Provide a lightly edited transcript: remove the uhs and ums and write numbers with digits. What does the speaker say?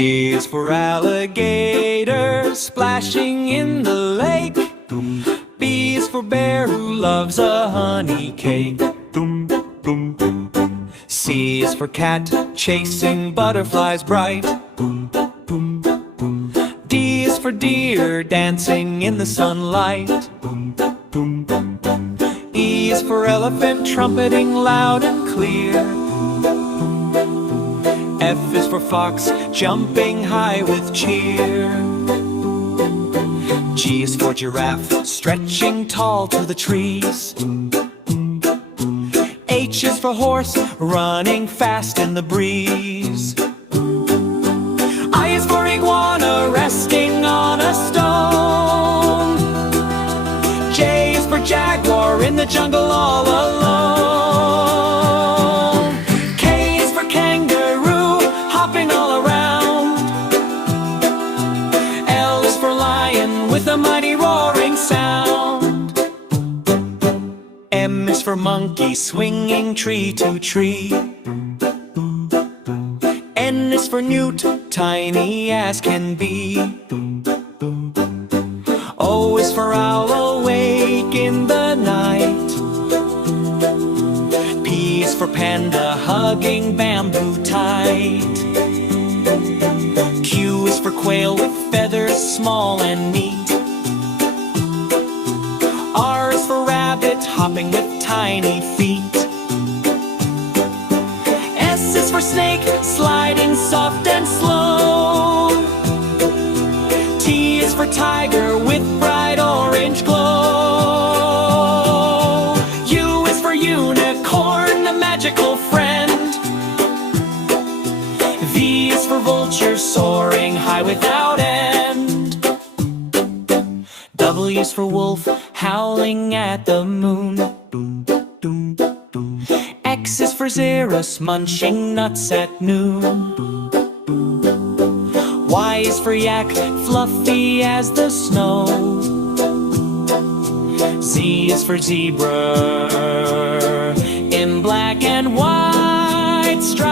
A is for alligator splashing in the lake. B is for bear who loves a honey cake. C is for cat chasing butterflies bright. D is for deer dancing in the sunlight. E is for elephant trumpeting loud and clear. F is for fox jumping high with cheer. G is for giraffe stretching tall to the trees. H is for horse running fast in the breeze. I is for iguana resting on a stone. J is for jaguar in the jungle all alone. K is for kangaroo hopping all around. L is for lion with a mighty roaring sound. M is for monkey swinging tree to tree. N is for newt, tiny as can be. O is for owl awake in the night. P is for panda hugging bamboo tight. Q is for quail with feathers small and neat. R is for rabbit hopping with tiny feet. S is for snake sliding soft and slow. T is for tiger with bright orange glow. U is for unicorn, a magical friend. V is for vulture soaring high without end. W is for wolf howling at the moon. X is for Xerus munching nuts at noon. Y is for yak fluffy as the snow. Z is for zebra in black and white stripes.